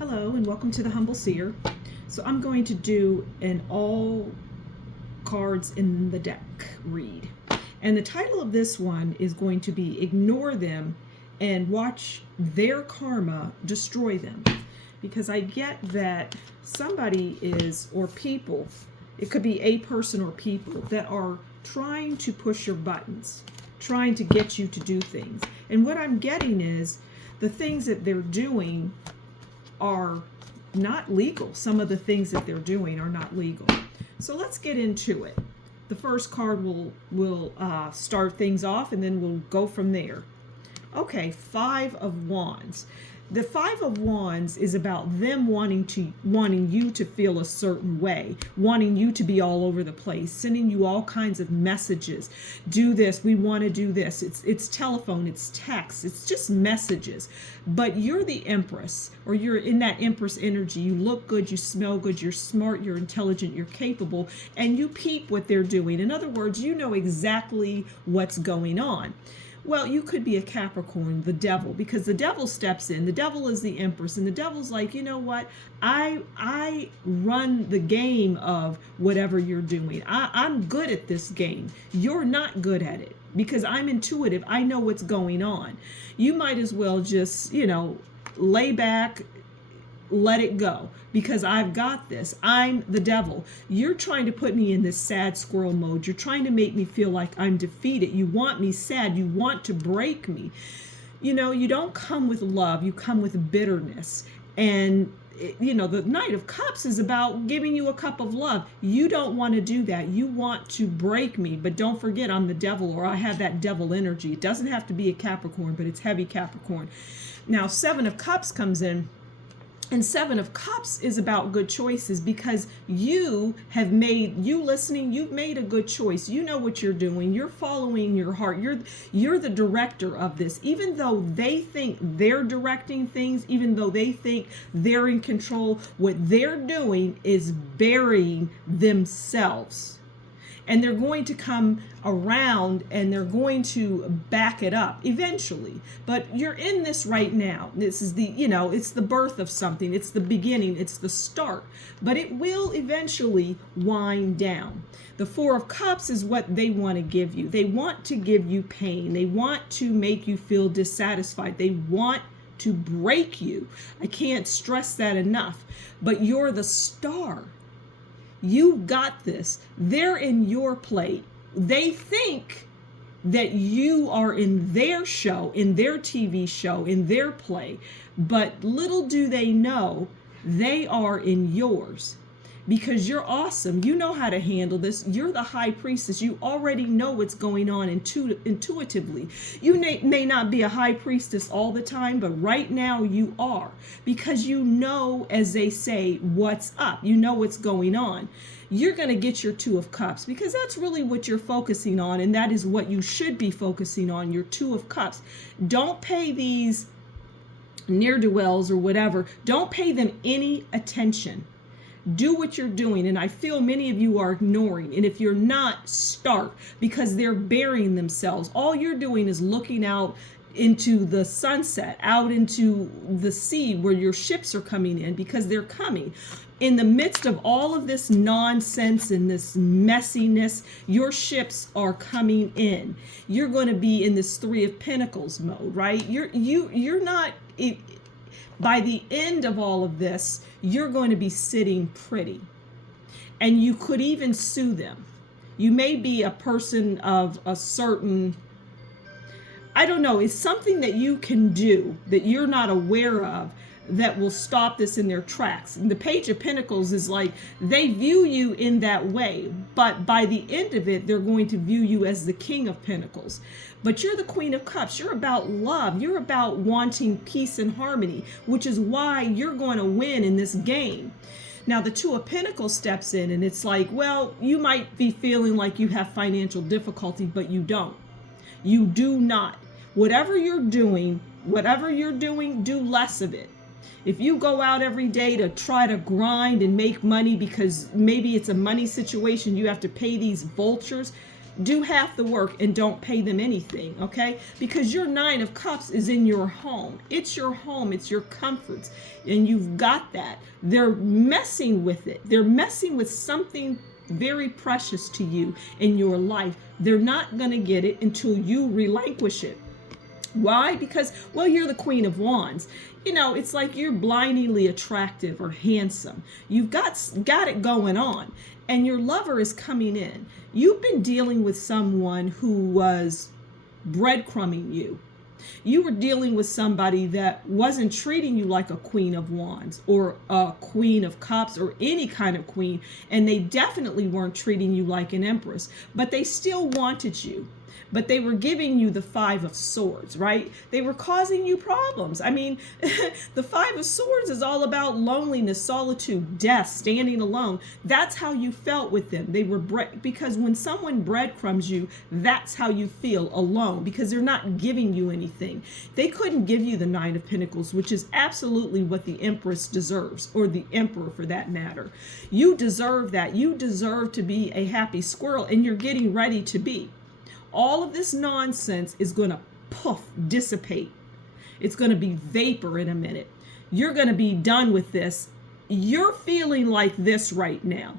Hello and welcome to the Humble Seer. So I'm going to do an all cards in the deck read. And the title of this one is going to be Ignore Them and Watch Their Karma Destroy Them. Because I get that somebody is, or people, it could be a person or people that are trying to push your buttons, trying to get you to do things. And what I'm getting is the things that they're doing are not legal. Some of the things that they're doing are not legal. So let's get into it. The first card will start things off, and then we'll go from there. Okay, Five of Wands. The Five of Wands is about them wanting you to feel a certain way, wanting you to be all over the place, sending you all kinds of messages. Do this, we want to do this. It's telephone, it's text, it's just messages. But you're the Empress, or you're in that Empress energy. You look good, you smell good, you're smart, you're intelligent, you're capable, and you peep what they're doing. In other words, you know exactly what's going on. Well, you could be a Capricorn, the devil, because the devil steps in. The devil is the Empress, and the devil's like, you know what? I run the game of whatever you're doing. I'm good at this game. You're not good at it because I'm intuitive. I know what's going on. You might as well just, lay back, let it go, because I've got this. I'm the devil. You're trying to put me in this sad squirrel mode. You're trying to make me feel like I'm defeated. You want me sad. You want to break me. You don't come with love. You come with bitterness. And the Knight of Cups is about giving you a cup of love. You don't want to do that. You want to break me, but don't forget I'm the devil, or I have that devil energy. It doesn't have to be a Capricorn, but it's heavy Capricorn. Now, Seven of Cups comes in. And Seven of Cups is about good choices, because you've made a good choice. You know what you're doing. You're following your heart. You're the director of this. Even though they think they're directing things, even though they think they're in control, what they're doing is burying themselves. And they're going to come around and they're going to back it up eventually. But you're in this right now. This is it's the birth of something. It's the beginning. It's the start. But it will eventually wind down. The Four of Cups is what they want to give you. They want to give you pain. They want to make you feel dissatisfied. They want to break you. I can't stress that enough. But you're the star. You've got this. They're in your play. They think that you are in their show, in their TV show, in their play. But little do they know, they are in yours. Because you're awesome. You know how to handle this. You're the high priestess. You already know what's going on intuitively. You may not be a high priestess all the time, but right now you are. Because you know, as they say, what's up. You know what's going on. You're going to get your Two of Cups, because that's really what you're focusing on, and that is what you should be focusing on, your Two of Cups. Don't pay these ne'er-do-wells or whatever. Don't pay them any attention. Do what you're doing, and I feel many of you are ignoring. And if you're not, start, because they're burying themselves. All you're doing is looking out into the sunset, out into the sea where your ships are coming in, because they're coming. In the midst of all of this nonsense and this messiness, your ships are coming in. You're going to be in this Three of Pentacles mode, right? You're not. By the end of all of this, you're going to be sitting pretty. And you could even sue them. You may be a person of a certain, I don't know, it's something that you can do that you're not aware of that will stop this in their tracks. And the Page of Pentacles is like, they view you in that way, but by the end of it, they're going to view you as the King of Pentacles. But you're the Queen of Cups. You're about love. You're about wanting peace and harmony, which is why you're going to win in this game. Now, the Two of Pentacles steps in, and it's like, well, you might be feeling like you have financial difficulty, but you don't. You do not. Whatever you're doing, do less of it. If you go out every day to try to grind and make money because maybe it's a money situation, you have to pay these vultures, do half the work and don't pay them anything, okay? Because your Nine of Cups is in your home. It's your home, it's your comforts, and you've got that. They're messing with it. They're messing with something very precious to you in your life. They're not going to get it until you relinquish it. Why? Because, well, you're the Queen of Wands. You know, it's like you're blindingly attractive or handsome. You've got it going on, and your lover is coming in. You've been dealing with someone who was breadcrumbing you. You were dealing with somebody that wasn't treating you like a Queen of Wands or a Queen of Cups or any kind of queen, and they definitely weren't treating you like an empress, but they still wanted you. But they were giving you the Five of Swords, right? They were causing you problems. I mean, the Five of Swords is all about loneliness, solitude, death, standing alone. That's how you felt with them. They were because when someone breadcrumbs you, that's how you feel, alone, because they're not giving you anything. They couldn't give you the Nine of Pentacles, which is absolutely what the Empress deserves, or the Emperor for that matter. You deserve that. You deserve to be a happy squirrel, and you're getting ready to be. All of this nonsense is going to dissipate. It's going to be vapor in a minute. You're going to be done with this. You're feeling like this right now.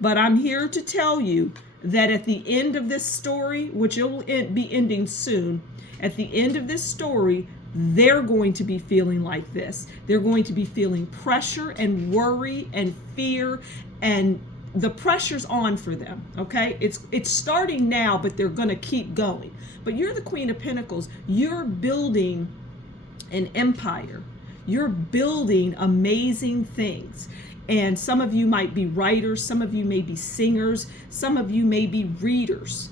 But I'm here to tell you that at the end of this story, which will be ending soon, at the end of this story, they're going to be feeling like this. They're going to be feeling pressure and worry and fear, and the pressure's on for them, okay? It's starting now, but they're going to keep going. But you're the Queen of Pentacles. You're building an empire. You're building amazing things. And some of you might be writers, some of you may be singers, some of you may be readers.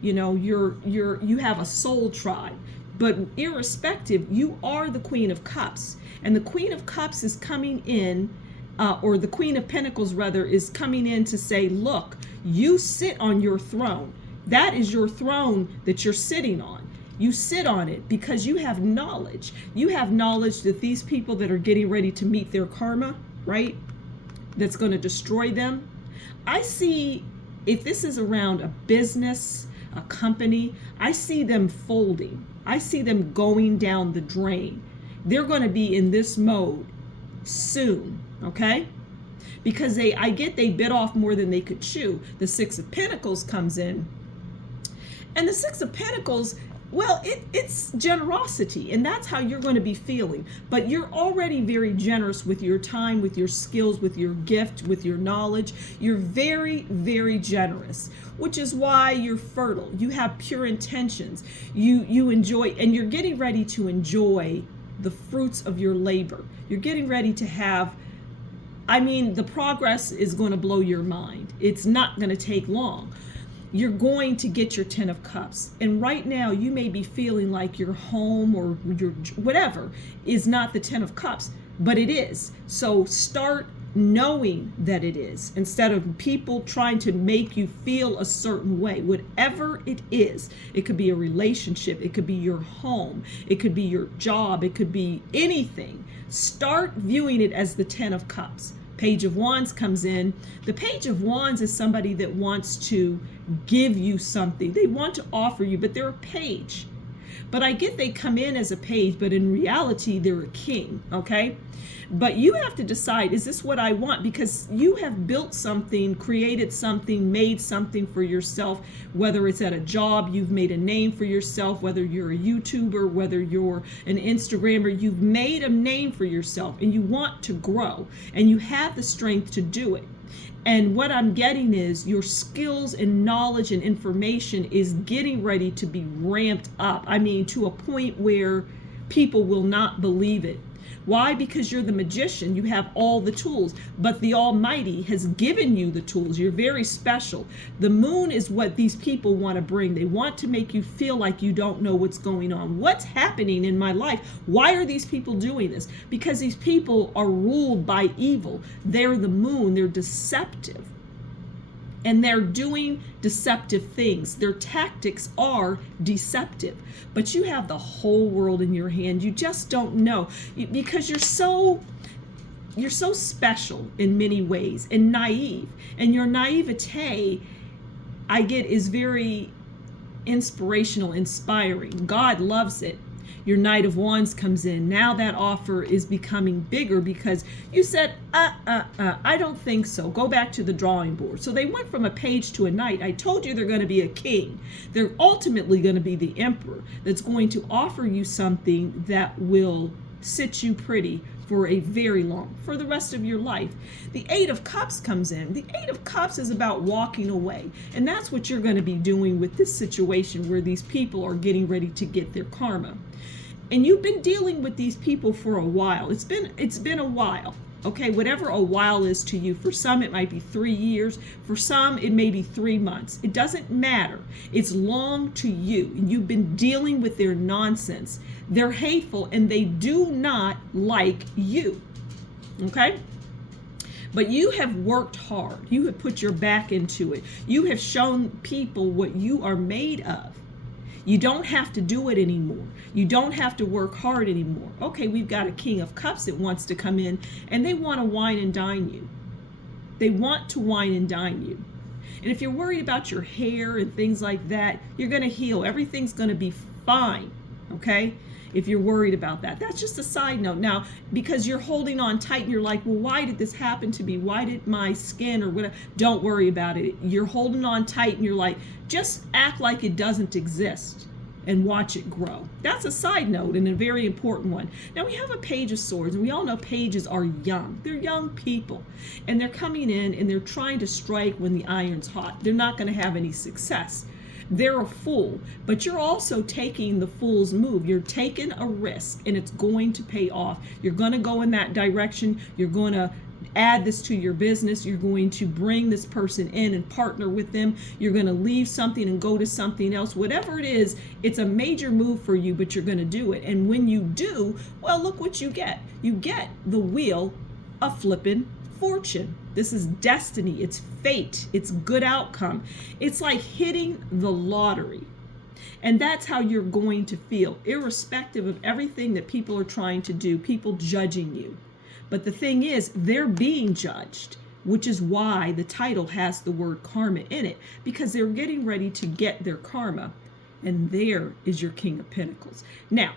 You know, you have a soul tribe. But irrespective, you are the Queen of Cups. And the Queen of Cups is coming in, or the Queen of Pentacles rather, is coming in to say, look, you sit on your throne. That is your throne that you're sitting on. You sit on it because you have knowledge. You have knowledge that these people that are getting ready to meet their karma, right, that's going to destroy them. I see, if this is around a business, a company, I see them folding. I see them going down the drain. They're going to be in this mode soon. Okay, because they bit off more than they could chew. The Six of Pentacles comes in, and the Six of Pentacles, well, it's generosity, and that's how you're going to be feeling. But you're already very generous with your time, with your skills, with your gift, with your knowledge. You're very, very generous, which is why you're fertile. You have pure intentions. You enjoy, and you're getting ready to enjoy the fruits of your labor. You're getting ready to have, I mean, the progress is going to blow your mind. It's not going to take long. You're going to get your 10 of Cups. And right now, you may be feeling like your home or your whatever is not the 10 of Cups, but it is. So start knowing that it is, instead of people trying to make you feel a certain way. Whatever it is, it could be a relationship, it could be your home, it could be your job, it could be anything. Start viewing it as the 10 of Cups. Page of Wands comes in. The Page of Wands is somebody that wants to give you something. They want to offer you, but they're a page. But I get they come in as a page, but in reality, they're a king, okay? But you have to decide, is this what I want? Because you have built something, created something, made something for yourself, whether it's at a job, you've made a name for yourself, whether you're a YouTuber, whether you're an Instagrammer, you've made a name for yourself and you want to grow and you have the strength to do it. And what I'm getting is your skills and knowledge and information is getting ready to be ramped up. I mean, to a point where people will not believe it. Why? Because you're the magician. You have all the tools, but the Almighty has given you the tools. You're very special. The moon is what these people want to bring. They want to make you feel like you don't know what's going on. What's happening in my life? Why are these people doing this? Because these people are ruled by evil. They're the moon. They're deceptive. And they're doing deceptive things. Their tactics are deceptive. But you have the whole world in your hand. You just don't know. Because you're so special in many ways and naive. And your naivete, I get, is very inspirational, inspiring. God loves it. Your Knight of Wands comes in. Now that offer is becoming bigger because you said, I don't think so. Go back to the drawing board. So they went from a page to a knight. I told you they're going to be a king. They're ultimately going to be the emperor that's going to offer you something that will sit you pretty for a very long, for the rest of your life. The Eight of Cups comes in. The Eight of Cups is about walking away. And that's what you're going to be doing with this situation where these people are getting ready to get their karma. And you've been dealing with these people for a while. It's been a while. Okay, whatever a while is to you. For some, it might be 3 years. For some, it may be 3 months. It doesn't matter. It's long to you. And you've been dealing with their nonsense. They're hateful and they do not like you. Okay? But you have worked hard. You have put your back into it. You have shown people what you are made of. You don't have to do it anymore. You don't have to work hard anymore. Okay, we've got a King of Cups that wants to come in and they want to wine and dine you. They want to wine and dine you. And if you're worried about your hair and things like that, you're going to heal. Everything's going to be fine. Okay? If you're worried about that. That's just a side note. Now, because you're holding on tight and you're like, well, why did this happen to me? Why did my skin or whatever? Don't worry about it. You're holding on tight and you're like, just act like it doesn't exist and watch it grow. That's a side note and a very important one. Now we have a Page of Swords, and we all know pages are young. They're young people, and they're coming in and they're trying to strike when the iron's hot. They're not going to have any success. They're a fool, but you're also taking the fool's move. You're taking a risk and it's going to pay off. You're going to go in that direction. You're going to add this to your business. You're going to bring this person in and partner with them. You're going to leave something and go to something else. Whatever it is, it's a major move for you, but you're going to do it. And when you do, well, look what you get. You get the Wheel of flippin' Fortune. This is destiny. It's fate. It's good outcome. It's like hitting the lottery. And that's how you're going to feel, irrespective of everything that people are trying to do, people judging you. But the thing is, they're being judged, which is why the title has the word karma in it, because they're getting ready to get their karma. And there is your King of Pentacles. Now,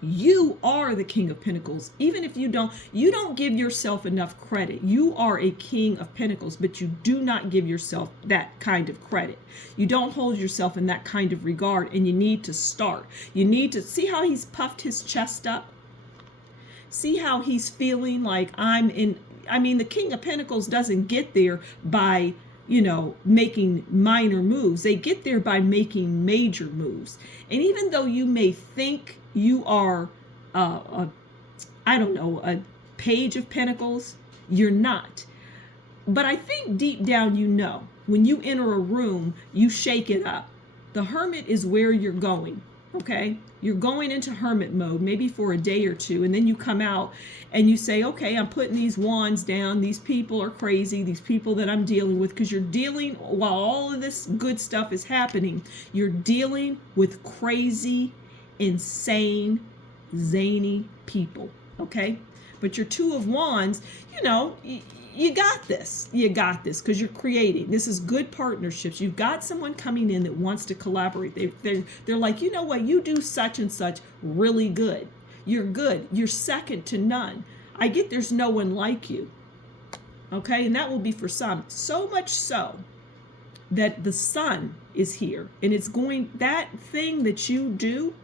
you are the King of Pentacles. Even if you don't give yourself enough credit. You are a King of Pentacles, but you do not give yourself that kind of credit. You don't hold yourself in that kind of regard, and you need to start. You need to see how he's puffed his chest up. See how he's feeling like the King of Pentacles doesn't get there by, making minor moves. They get there by making major moves. And even though you may think you are, a Page of Pentacles, you're not. But I think deep down, when you enter a room, you shake it up. The Hermit is where you're going. Okay, you're going into hermit mode, maybe for a day or two, and then you come out and you say, okay, I'm putting these wands down. These people are crazy. These people that I'm dealing with, because you're dealing, while all of this good stuff is happening, you're dealing with crazy, insane, zany people. Okay, but your Two of Wands, you got this. You got this because you're creating. This is good partnerships. You've got someone coming in that wants to collaborate. They're like, you know what? You do such and such really good. You're good. You're second to none. I get there's no one like you. Okay? And that will be for some. So much so that the sun is here. And it's going, that thing that you do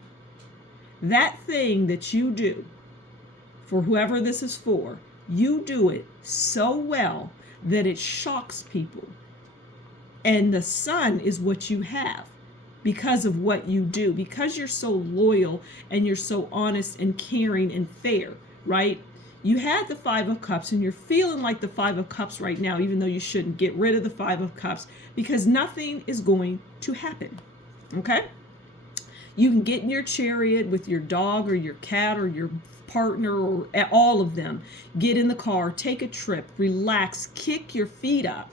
for whoever this is for, you do it so well that it shocks people. And the sun is what you have because of what you do, because you're so loyal and you're so honest and caring and fair, right? You had the Five of Cups and you're feeling like the Five of Cups right now, even though you shouldn't. Get rid of the Five of Cups because nothing is going to happen, okay? You can get in your chariot with your dog or your cat or your partner or all of them. Get in the car, take a trip, relax, kick your feet up.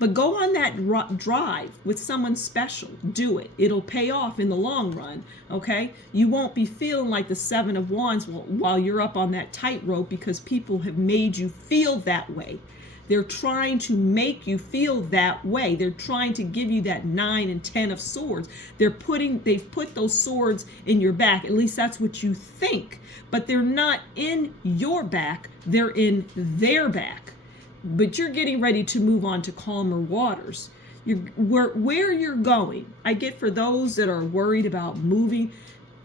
But go on that drive with someone special. Do it. It'll pay off in the long run, okay? You won't be feeling like the Seven of Wands while you're up on that tightrope because people have made you feel that way. They're trying to make you feel that way. They're trying to give you that 9 and 10 of swords. They've put those swords in your back. At least that's what you think. But they're not in your back. They're in their back. But you're getting ready to move on to calmer waters. Where you're going, I get for those that are worried about moving,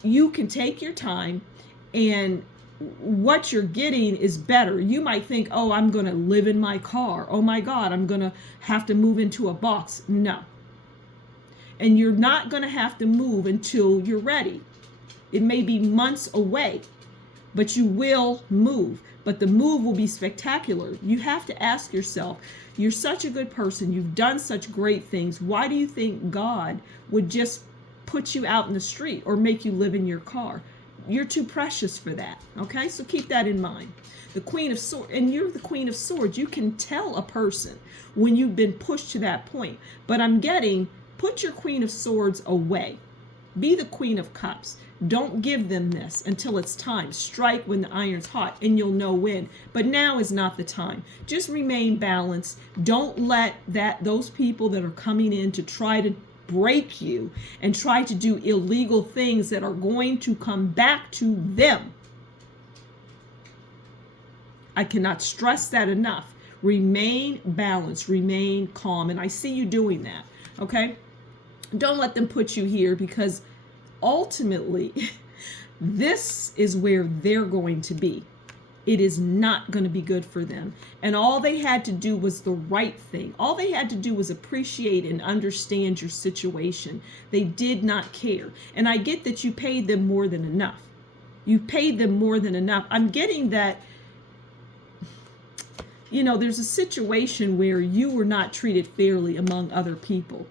you can take your time, and what you're getting is better. You might think, oh, I'm going to live in my car. Oh my God, I'm going to have to move into a box. No. And you're not going to have to move until you're ready. It may be months away, but you will move. But the move will be spectacular. You have to ask yourself, you're such a good person. You've done such great things. Why do you think God would just put you out in the street or make you live in your car? You're too precious for that. Okay, so keep that in mind. The Queen of Swords, and you're the Queen of Swords. You can tell a person when you've been pushed to that point. But I'm getting, put your Queen of Swords away. Be the Queen of Cups. Don't give them this until it's time. Strike when the iron's hot, and you'll know when. But now is not the time. Just remain balanced. Don't let those people that are coming in to try to break you and try to do illegal things that are going to come back to them. I cannot stress that enough. Remain balanced, remain calm, and I see you doing that, okay? Don't let them put you here, because ultimately this is where they're going to be. It is not going to be good for them. And all they had to do was the right thing. All they had to do was appreciate and understand your situation. They did not care. And I get that you paid them more than enough. You paid them more than enough. I'm getting that, you know, there's a situation where you were not treated fairly among other people.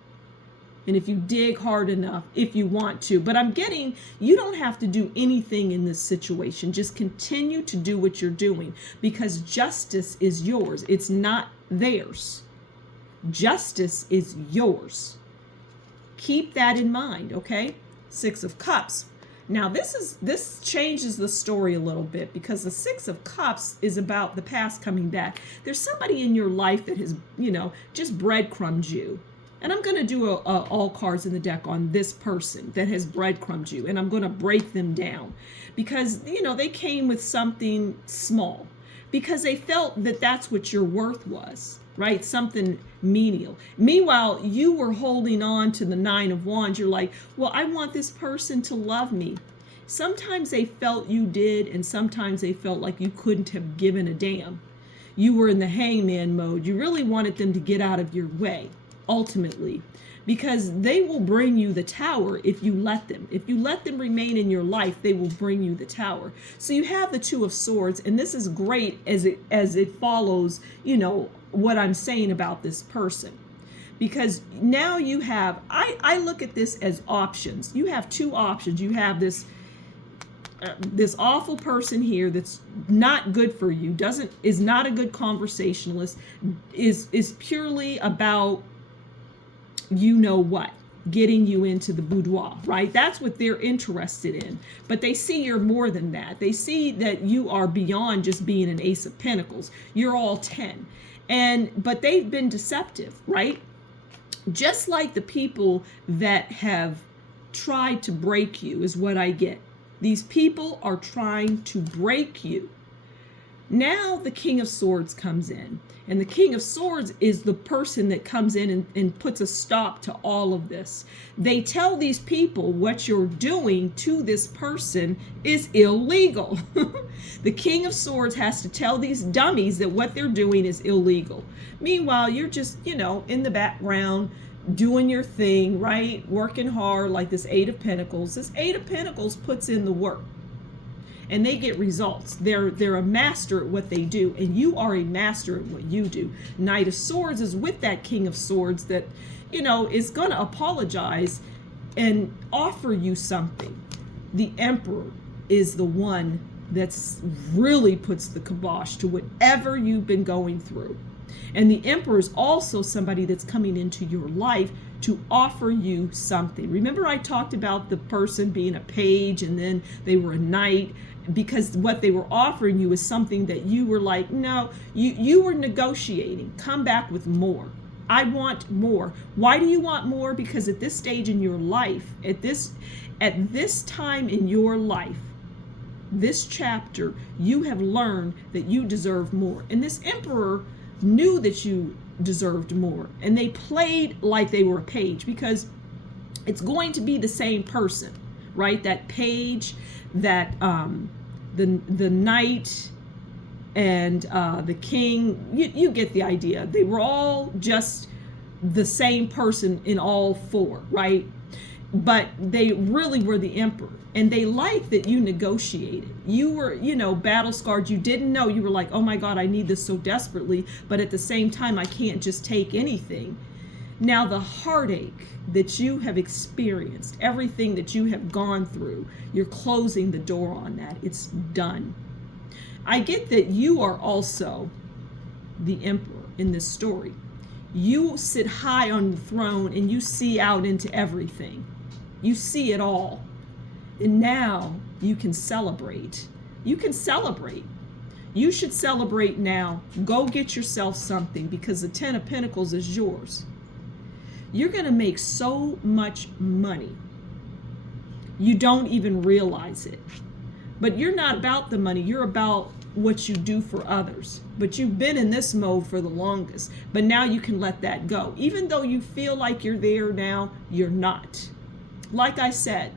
And if you dig hard enough, if you want to. But I'm getting, you don't have to do anything in this situation. Just continue to do what you're doing, because justice is yours. It's not theirs. Justice is yours. Keep that in mind, okay? 6 of Cups. Now this changes the story a little bit, because the 6 of Cups is about the past coming back. There's somebody in your life that has, you know, just breadcrumbed you. And I'm going to do all cards in the deck on this person that has breadcrumbed you. And I'm going to break them down because, you know, they came with something small because they felt that that's what your worth was, right? Something menial. Meanwhile, you were holding on to the 9 of Wands. You're like, well, I want this person to love me. Sometimes they felt you did, and sometimes they felt like you couldn't have given a damn. You were in the hangman mode. You really wanted them to get out of your way. Ultimately, because they will bring you the tower if you let them. If you let them remain in your life, they will bring you the tower. So you have the 2 of Swords, and this is great as it follows, you know, what I'm saying about this person. Because now you have, I look at this as options. You have 2 options. You have this awful person here that's not good for you, is not a good conversationalist, is purely about, you know what, getting you into the boudoir, right? That's what they're interested in. But they see you're more than that. They see that you are beyond just being an Ace of Pentacles. You're all 10. But they've been deceptive, right? Just like the people that have tried to break you is what I get. These people are trying to break you. Now the King of Swords comes in. And the King of Swords is the person that comes in and puts a stop to all of this. They tell these people what you're doing to this person is illegal. The King of Swords has to tell these dummies that what they're doing is illegal. Meanwhile, you're just, you know, in the background doing your thing, right? Working hard like this 8 of Pentacles. This 8 of Pentacles puts in the work. And they get results. They're a master at what they do, and you are a master at what you do. Knight of Swords is with that King of Swords that, you know, is going to apologize and offer you something. The Emperor is the one that's really puts the kibosh to whatever you've been going through. And the Emperor is also somebody that's coming into your life to offer you something. Remember I talked about the person being a page and then they were a knight, because what they were offering you is something that you were like, no, you were negotiating. Come back with more. I want more. Why do you want more? Because at this stage in your life, at this time in your life, this chapter, you have learned that you deserve more. And this emperor knew that you deserved more. And they played like they were a page, because it's going to be the same person, right? That page, that the knight and the king, you get the idea. They were all just the same person in all four, right? But they really were the emperor, and they liked that you negotiated. You were, battle scarred. You didn't know. You were like, oh my God, I need this so desperately, but at the same time, I can't just take anything. Now, the heartache that you have experienced, everything that you have gone through, you're closing the door on that. It's done. I get that you are also the emperor in this story. You sit high on the throne and you see out into everything. You see it all. And now you can celebrate. You can celebrate. You should celebrate now. Go get yourself something, because the 10 of Pentacles is yours. You're going to make so much money. You don't even realize it. But you're not about the money. You're about what you do for others. But you've been in this mode for the longest. But now you can let that go. Even though you feel like you're there now, you're not. Like I said,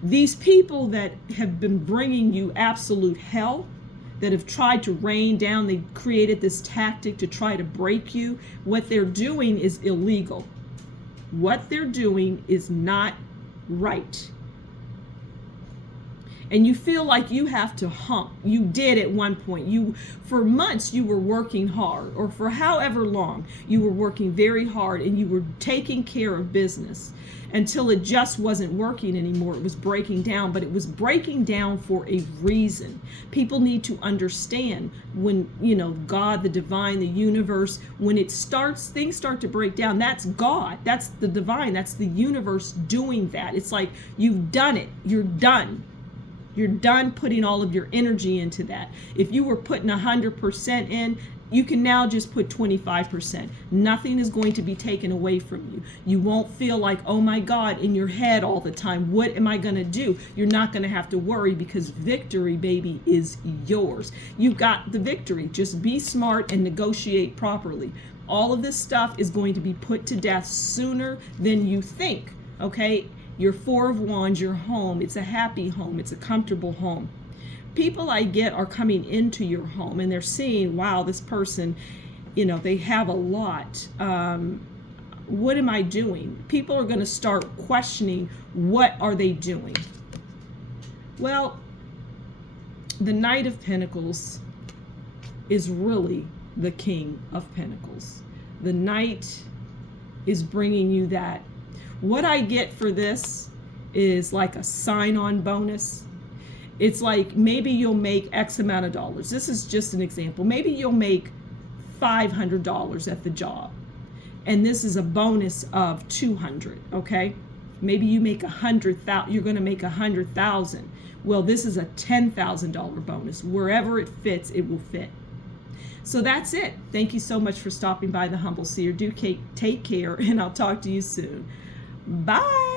these people that have been bringing you absolute hell, that have tried to rain down, they created this tactic to try to break you. What they're doing is illegal. What they're doing is not right. And you feel like you have to hump. You did at one point. For months, you were working hard, or for however long, you were working very hard, and you were taking care of business until it just wasn't working anymore. It was breaking down, but it was breaking down for a reason. People need to understand when, God, the divine, the universe, when things start to break down, that's God. That's the divine. That's the universe doing that. It's like, you've done it. You're done. You're done putting all of your energy into that. If you were putting 100% in, you can now just put 25%. Nothing is going to be taken away from you. You won't feel like, oh my God, in your head all the time. What am I going to do? You're not going to have to worry, because victory, baby, is yours. You got the victory. Just be smart and negotiate properly. All of this stuff is going to be put to death sooner than you think, okay? Your Four of Wands, your home, it's a happy home. It's a comfortable home. People I get are coming into your home and they're seeing, wow, this person, they have a lot. What am I doing? People are going to start questioning, what are they doing? Well, the Knight of Pentacles is really the King of Pentacles. The Knight is bringing you that. What I get for this is like a sign-on bonus. It's like, maybe you'll make X amount of dollars. This is just an example. Maybe you'll make $500 at the job, and this is a bonus of $200. Okay, maybe you make $100,000. You're going to make $100,000. Well, this is a $10,000 bonus. Wherever it fits, it will fit. So that's it. Thank you so much for stopping by The Humble Seer. Do take care, and I'll talk to you soon. Bye.